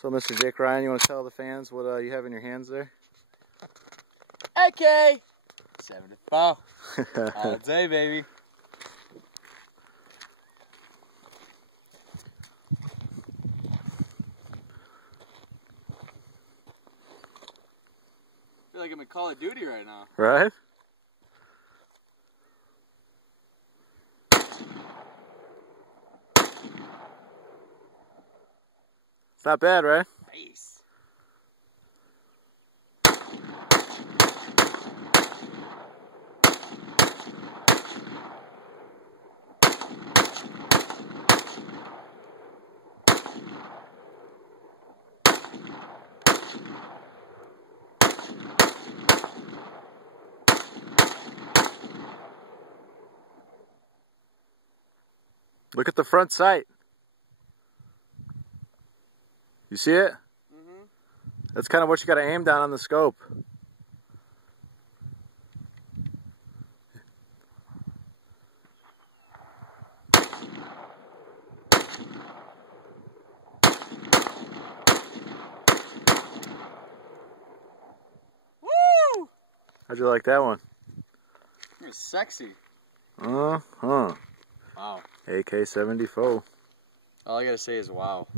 So, Mr. Jake Ryan, you want to tell the fans what you have in your hands there? AK 74 all day, baby. I feel like I'm in Call of Duty right now. Right? It's not bad, right? Nice. Look at the front sight. You see it? Mm-hmm. That's kind of what you got to aim down on the scope. Woo! How'd you like that one? You're sexy. Uh-huh. Wow. AK-74. All I gotta say is wow.